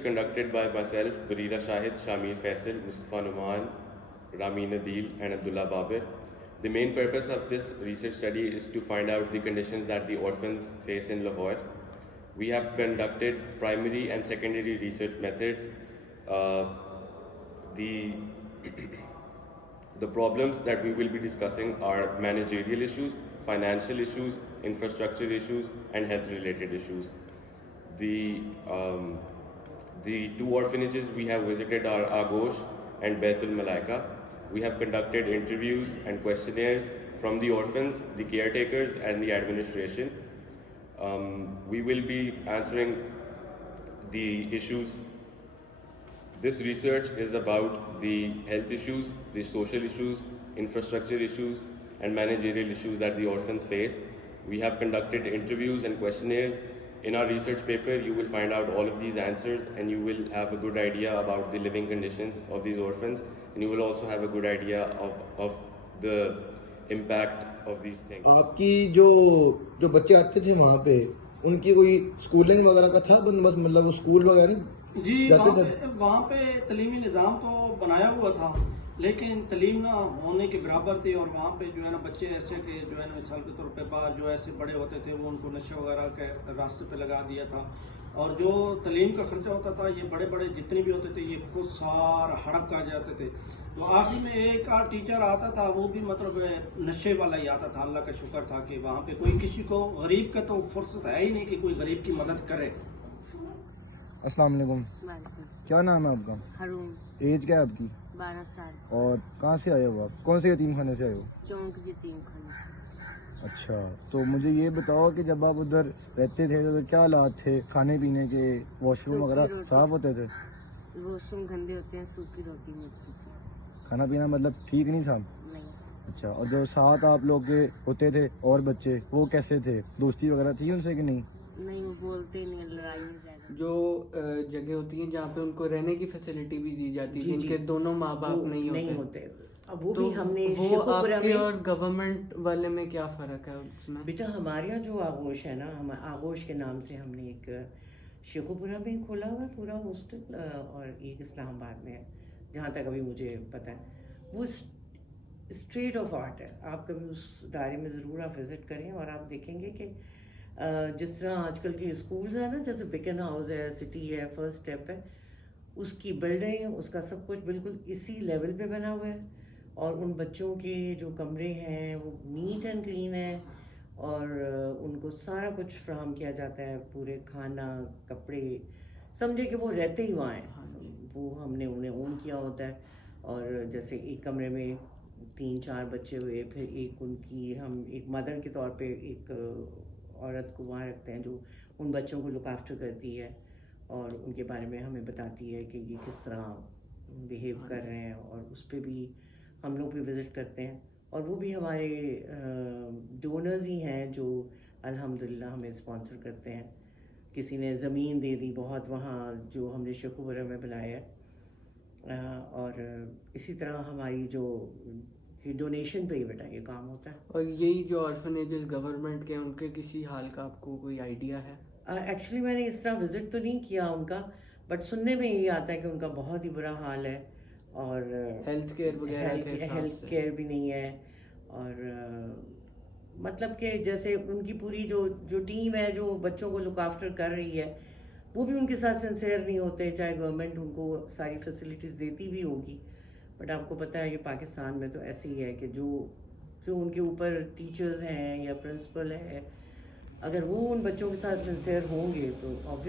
is conducted by myself, Barira Shahid, Shamir Faisal, Mustafa Numan, Ramin Adil, and Abdullah Babir. The main purpose of this research study is to find out the conditions that the orphans face in Lahore. We have conducted primary and secondary research methods. The problems that we will be discussing are managerial issues, financial issues, infrastructure issues, and health-related issues. The two orphanages we have visited are Aghosh and Baitul Malaika. We have conducted interviews and questionnaires from the orphans, the caretakers, and the administration. We will be answering the issues. This research is about the health issues, the social issues, infrastructure issues, and managerial issues that the orphans face. We have conducted interviews and questionnaires. In our research paper, you will find out all of these answers, and you will have a good idea about the living conditions of these orphans, and you will also have a good idea of the impact of these things. आपकी जो बच्चे आते थे वहाँ पे उनकी कोई schooling वगैरह का था बंदोबस्त, मतलब वो स्कूल वगैरह जी वहाँ पे तलीमी निज़ाम तो बनाया हुआ था, लेकिन तलीम ना होने के बराबर थी। और वहाँ पे जो है ना बच्चे ऐसे के जो है ना मिसाल के तौर पे बाद जो ऐसे बड़े होते थे वो उनको नशे वगैरह के रास्ते पे लगा दिया था। और जो तलीम का खर्चा होता था ये बड़े बड़े जितने भी होते थे ये खुद सारा हड़प कर जाते थे। तो आखिर में एक टीचर आता था, वो भी मतलब नशे वाला ही आता था। अल्लाह का शुक्र था कि वहाँ पे कोई किसी को गरीब का तो फुर्सत है ही नहीं कि कोई गरीब की मदद करे। अस्सलाम वालेकुम। क्या नाम है आपका? हरूम। एज क्या है आपकी? 12 साल। और कहाँ से आए हो आप? कौन से यतीम खाने से आए हो? चौंक यतीम खाने। अच्छा, तो मुझे ये बताओ कि जब आप उधर रहते थे तो क्या हालात थे? खाने पीने के, वॉशरूम वगैरह साफ होते थे? वॉशरूम गंदे होते हैं, सूखी रोटी मिलती थी। खाना पीना मतलब ठीक नहीं था? नहीं। अच्छा, और जो साथ आप लोग के होते थे और बच्चे, वो कैसे थे? दोस्ती वगैरह थी उनसे कि नहीं? नहीं, वो बोलते नहीं, लड़ाई में ज्यादा। जो जगह होती है जहाँ पे उनको रहने की फैसिलिटी भी दी जाती है, जिनके दोनों माँ बाप नहीं होते, अब वो तो भी हमने वो आपके और गवर्नमेंट वाले में क्या फ़र्क है उसमें? बेटा हमारे यहाँ जो आगोश है ना, हम आगोश के नाम से हमने एक शेखुपुरा में खोला हुआ है पूरा हॉस्टल, और एक इस्लामाबाद में है जहाँ तक अभी मुझे पता है। वो स्ट्रीट ऑफ आर्ट है, आप कभी उस दायरे में ज़रूर आप विज़िट करें और आप देखेंगे कि जिस तरह आजकल के स्कूल्स हैं ना, जैसे बिकन हाउस है, सिटी है, फर्स्ट स्टेप है, उसकी बिल्डिंग, उसका सब कुछ बिल्कुल इसी लेवल पे बना हुआ है। और उन बच्चों के जो कमरे हैं वो नीट एंड क्लीन है, और उनको सारा कुछ फ्राहम किया जाता है, पूरे खाना, कपड़े, समझे कि वो रहते ही वहाँ हैं। वो हमने उन्हें ओन किया होता है। और जैसे एक कमरे में 3-4 बच्चे हुए, फिर एक उनकी हम एक मदर के तौर पे एक औरत को वहाँ रखते हैं जो उन बच्चों को लुक आफ्टर करती है और उनके बारे में हमें बताती है कि ये किस तरह बिहेव कर रहे हैं, और उस पर भी हम लोग भी विज़िट करते हैं। और वो भी हमारे डोनर्स ही हैं जो अल्हम्दुलिल्लाह हमें स्पॉन्सर करते हैं। किसी ने ज़मीन दे दी बहुत वहाँ जो हमने शेखुपुरा में बनाया है, और इसी तरह हमारी जो डोनेशन पे ही बेटा ये काम होता है। और यही जो ऑर्फनेजेस गवर्नमेंट के, उनके किसी हाल का आपको कोई आइडिया है? एक्चुअली मैंने इस तरह विज़िट तो नहीं किया उनका, बट सुनने में यही आता है कि उनका बहुत ही बुरा हाल है, और हेल्थ केयर वगैरह हेल्थ केयर भी नहीं है। और मतलब कि जैसे उनकी पूरी जो टीम है जो बच्चों को लुक आफ्टर कर रही है, वो भी उनके साथ सिंसियर नहीं होते, चाहे गवर्नमेंट उनको सारी फैसिलिटीज़ देती भी होगी। बट आपको पता है कि पाकिस्तान में तो ऐसे ही है कि जो उनके ऊपर टीचर्स हैं या प्रिंसिपल है, अगर वो उन बच्चों के साथ सिंसियर होंगे तो ऑब्वियस